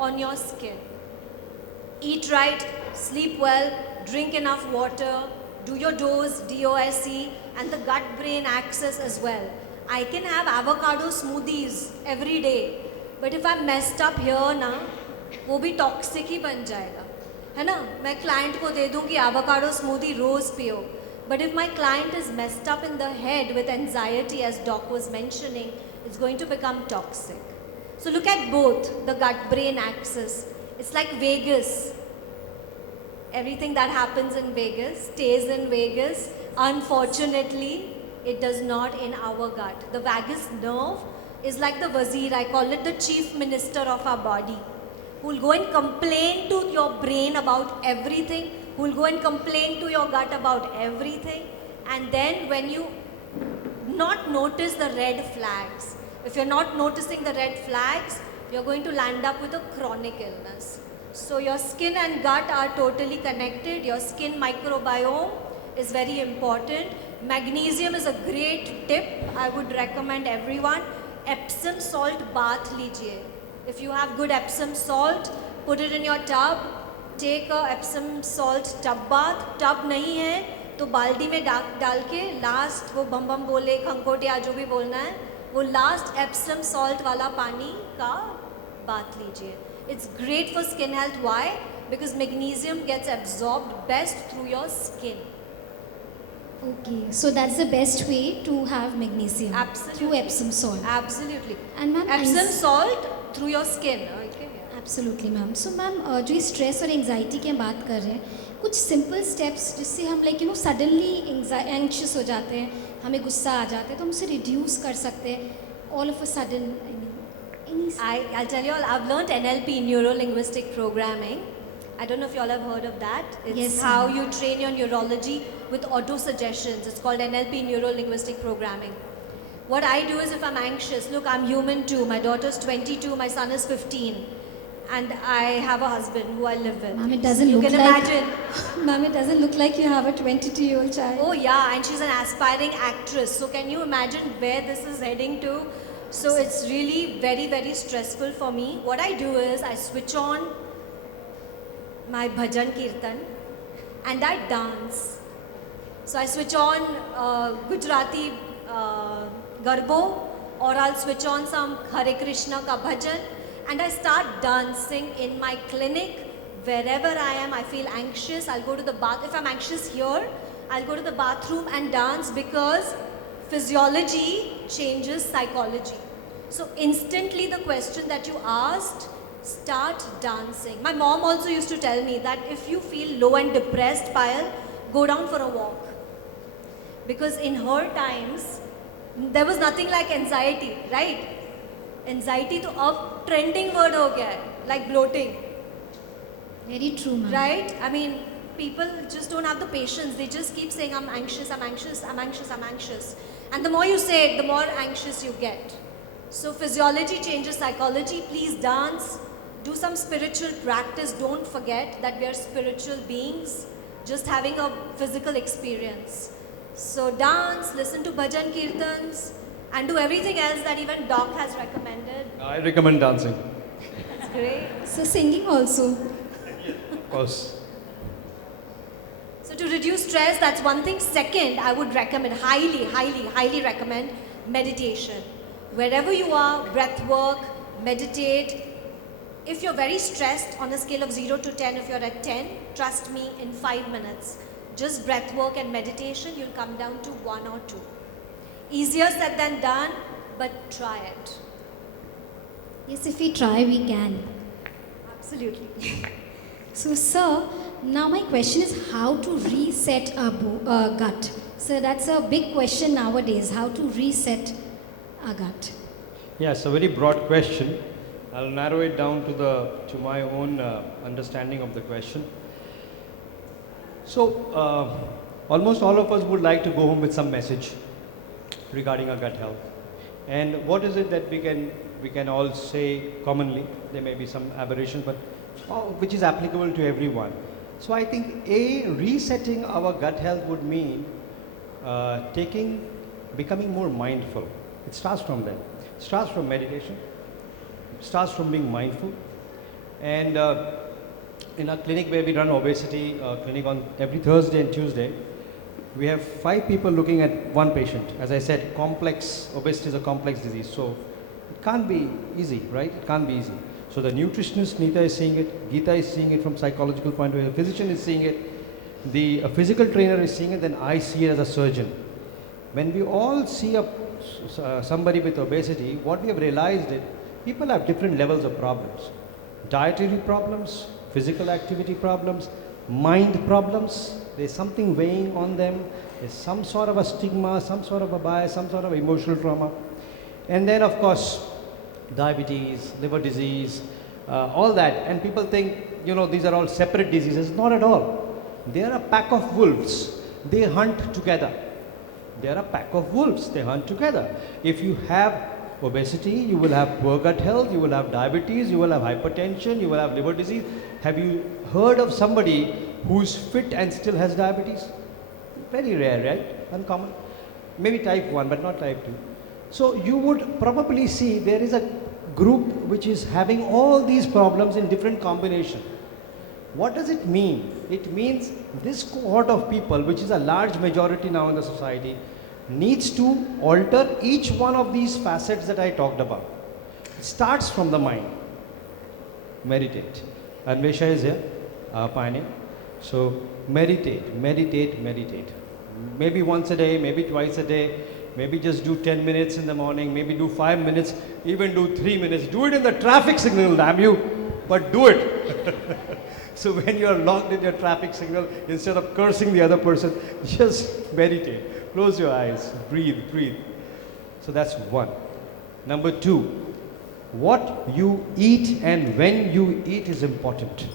on your skin. Eat right, sleep well, drink enough water, do your dose, DOSE, and the gut-brain axis as well. I can have avocado smoothies every day, but if I'm messed up here ना, वो भी toxic ही बन जाएगा, है ना? मैं client को दे दूँ कि avocado smoothie रोज पियो, but if my client is messed up in the head with anxiety, as Doc was mentioning, it's going to become toxic. So look at both the gut-brain axis. It's like Vegas. Everything that happens in Vegas stays in Vegas. Unfortunately, it does not in our gut. The vagus nerve is like the wazir. I call it the chief minister of our body, who will go and complain to your brain about everything, who will go and complain to your gut about everything. And then when you not notice the red flags, if you're not noticing the red flags, you're going to land up with a chronic illness. So your skin and gut are totally connected. Your skin microbiome is very important. Magnesium is a great tip. I would recommend everyone. Epsom salt bath lijiye. If you have good Epsom salt, put it in your tub. Take a Epsom salt tub bath. Tub nahi hai तो बाल्टी में डाल के last वो बम बम बोले खंकोटिया जो भी बोलना है वो लास्ट एप्सम सॉल्ट वाला पानी का बात लीजिए. It's great for skin health. Why? Because magnesium gets absorbed best through your skin. Okay, so that's the best way to have magnesium. Absolutely. Through Epsom salt. Absolutely. And ma'am, Epsom salt through your skin. Okay. Absolutely ma'am. So ma'am जो ये stress और anxiety की हम बात कर रहे हैं, कुछ सिंपल स्टेप्स जिससे हम सडनली एंग्शियस हो जाते हैं, हमें गुस्सा आ जाता है तो हम उसे रिड्यूस कर सकते हैं all of a sudden. I'll tell you all, I've learned NLP, Neuro-Linguistic Programming. I don't know if you all have heard of that. It's yes, how you train your neurology with auto-suggestions. It's called NLP, Neuro-Linguistic Programming. What I do is if I'm anxious, look, I'm human too. My daughter's 22, my son is 15. And I have a husband who I live with. Ma'am, it doesn't you look can like, imagine. Ma'am, it doesn't look like you have a 22-year-old child. Oh yeah, and she's an aspiring actress. So can you imagine where this is heading to? So it's really very, very stressful for me. What I do is I switch on my bhajan kirtan and I dance. So I switch on Gujarati garbo, or I'll switch on some Hare Krishna ka bhajan, and I start dancing in my clinic. Wherever I am, I feel anxious, I'll go to the bath. If I'm anxious here, I'll go to the bathroom and dance, because physiology changes psychology. So instantly the question that you asked, start dancing. My mom also used to tell me that if you feel low and depressed, Payal, go down for a walk. Because in her times, there was nothing like anxiety, right? Anxiety to ab trending word ho gaya hai, like bloating. Very true, ma'am. Right? I mean, people just don't have the patience. They just keep saying, I'm anxious, I'm anxious, I'm anxious, I'm anxious. And the more you say it, the more anxious you get. So physiology changes psychology. Please dance. Do some spiritual practice. Don't forget that we are spiritual beings, just having a physical experience. So dance, listen to bhajan kirtans, and do everything else that even Doc has recommended. I recommend dancing. That's great. So singing also. Of course. So to reduce stress, that's one thing. Second, I would recommend, highly recommend meditation. Wherever you are, breath work, meditate. If you're very stressed, on a scale of 0 to 10, if you're at 10, trust me, in 5 minutes, just breath work and meditation, you'll come down to 1 or 2. Easier said than done, but try it. Yes, if we try, we can. Absolutely. So, sir, now my question is how to reset our gut. So that's a big question nowadays, how to reset our gut. Yes, a very broad question. I'll narrow it down to my own understanding of the question. So, almost all of us would like to go home with some message regarding our gut health. And what is it that we can all say commonly? There may be some aberration, but which is applicable to everyone. So I think resetting our gut health would mean becoming more mindful. It starts from there. It starts from meditation. It starts from being mindful. And in our clinic where we run obesity clinic on every Thursday and Tuesday, we have 5 people looking at one patient. As I said, obesity is a complex disease, so it can't be easy, right? It can't be easy. So the nutritionist Neeta is seeing it, Geeta is seeing it from psychological point of view, the physician is seeing it, the physical trainer is seeing it, then I see it as a surgeon. When we all see somebody with obesity, what we have realized is people have different levels of problems. Dietary problems, physical activity problems, mind problems. There's something weighing on them. There's some sort of a stigma, some sort of a bias, some sort of emotional trauma. And then of course, diabetes, liver disease, all that. And people think, these are all separate diseases. Not at all. They are a pack of wolves. They hunt together. They are a pack of wolves. They hunt together. If you have obesity, you will have poor gut health, you will have diabetes, you will have hypertension, you will have liver disease. Have you heard of somebody who's fit and still has diabetes? Very rare, right? Uncommon. Maybe type 1, but not type 2. So you would probably see there is a group which is having all these problems in different combination. What does it mean? It means this cohort of people, which is a large majority now in the society, needs to alter each one of these facets that I talked about. It starts from the mind. Meditate. Anvesha is here, our pioneer. So meditate, meditate, meditate. Maybe once a day, maybe twice a day, maybe just do 10 minutes in the morning, maybe do 5 minutes, even do 3 minutes. Do it in the traffic signal, damn you, but do it. So when you are locked in your traffic signal, instead of cursing the other person, just meditate. Close your eyes, breathe, breathe. So that's one. Number 2, what you eat and when you eat is important.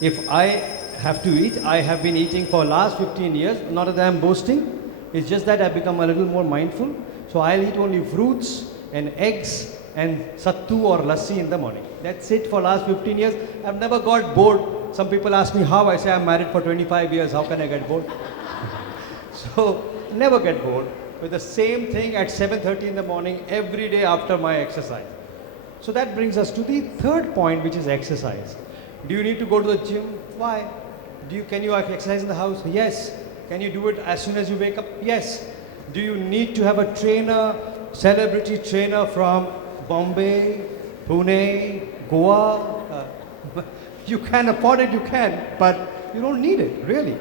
If I have to eat, I have been eating for last 15 years, not that I am boasting, it's just that I've become a little more mindful. So I'll eat only fruits and eggs and sattu or lassi in the morning. That's it for last 15 years. I've never got bored. Some people ask me how, I say I'm married for 25 years, how can I get bored? So never get bored with the same thing at 7:30 in the morning every day after my exercise. So that brings us to the third point, which is exercise. Do you need to go to the gym? Why? Can you exercise in the house? Yes. Can you do it as soon as you wake up? Yes. Do you need to have a trainer, celebrity trainer from Bombay, Pune, Goa? You can afford it, you can, but you don't need it, really.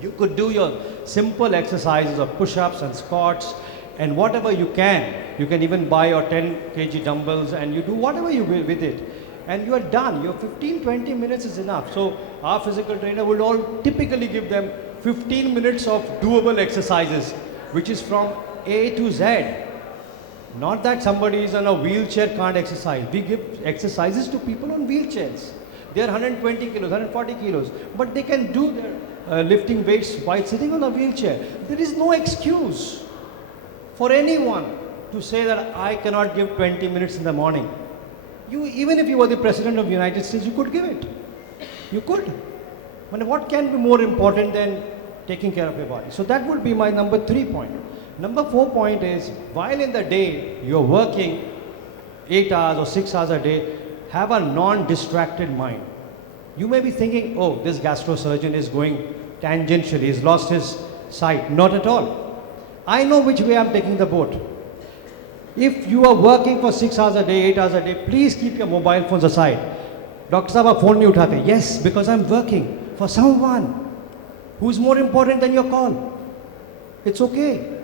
You could do your simple exercises of push-ups and squats and whatever you can. You can even buy your 10 kg dumbbells and you do whatever you will with it. And you are done. Your 15-20 minutes is enough. So our physical trainer will all typically give them 15 minutes of doable exercises, which is from A to Z. Not that somebody is on a wheelchair can't exercise. We give exercises to people on wheelchairs. They are 120 kilos, 140 kilos, but they can do their lifting weights while sitting on a wheelchair. There is no excuse for anyone to say that I cannot give 20 minutes in the morning. Even if you were the President of the United States, you could give it. You could. But what can be more important than taking care of your body? So that would be my number 3 point. Number 4 point is, while in the day you're working 8 hours or 6 hours a day, have a non-distracted mind. You may be thinking, oh, this gastrosurgeon is going tangentially, he's lost his sight. Not at all. I know which way I'm taking the boat. If you are working for 6 hours a day, 8 hours a day, please keep your mobile phones aside. Doctor Sahab, aap phone nahi uthate. Yes, because I'm working for someone who is more important than your call. It's okay.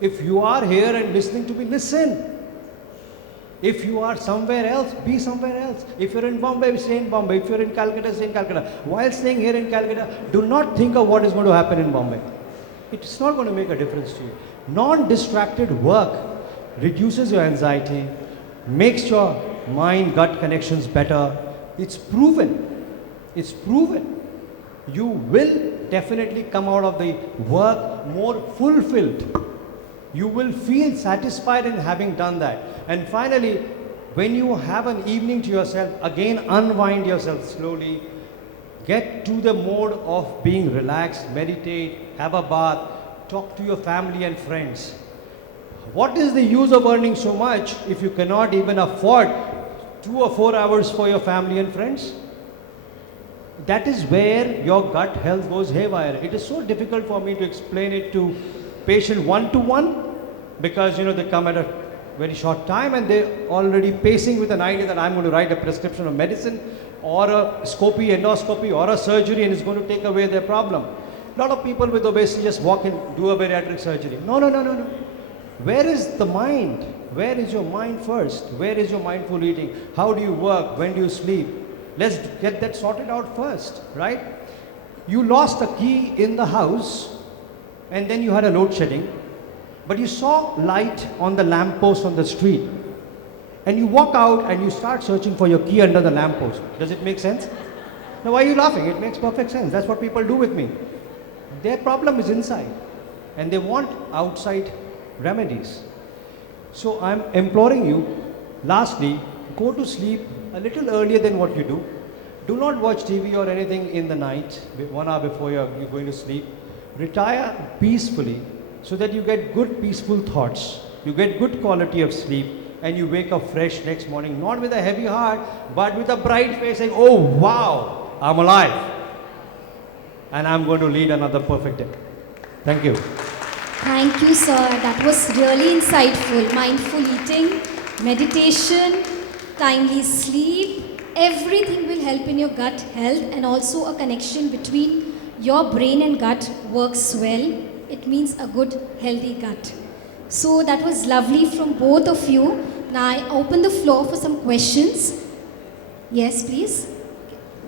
If you are here and listening to me, listen. If you are somewhere else, be somewhere else. If you're in Bombay, stay in Bombay. If you're in Calcutta, stay in Calcutta. While staying here in Calcutta, do not think of what is going to happen in Bombay. It's not going to make a difference to you. Non-distracted work reduces your anxiety, makes your mind-gut connections better. It's proven. It's proven. You will definitely come out of the work more fulfilled. You will feel satisfied in having done that. And finally, when you have an evening to yourself, again unwind yourself slowly. Get to the mode of being relaxed, meditate, have a bath, talk to your family and friends. What is the use of earning so much if you cannot even afford 2 or 4 hours for your family and friends. That is where your gut health goes haywire. It is so difficult for me to explain it to patient one-to-one because they come at a very short time and they're already pacing with an idea that I'm going to write a prescription of medicine or a scopy, endoscopy or a surgery and it's going to take away their problem. A lot of people with obesity just walk in, do a bariatric surgery. No. Where is the mind? Where is your mind first? Where is your mindful eating? How do you work? When do you sleep? Let's get that sorted out first, right? You lost a key in the house and then you had a load shedding, but you saw light on the lamppost on the street and you walk out and you start searching for your key under the lamppost. Does it make sense? Now why are you laughing? It makes perfect sense. That's what people do with me. Their problem is inside and they want outside remedies. So I'm imploring you, lastly, go to sleep a little earlier than what you do. Do not watch TV or anything in the night, 1 hour before you're going to sleep. Retire peacefully so that you get good peaceful thoughts, you get good quality of sleep and you wake up fresh next morning, not with a heavy heart, but with a bright face saying, oh wow, I'm alive and I'm going to lead another perfect day. Thank you. Thank you, sir. That was really insightful. Mindful eating, meditation, timely sleep, everything will help in your gut health and also a connection between your brain and gut works well. It means a good, healthy gut. So that was lovely from both of you. Now I open the floor for some questions. Yes, please.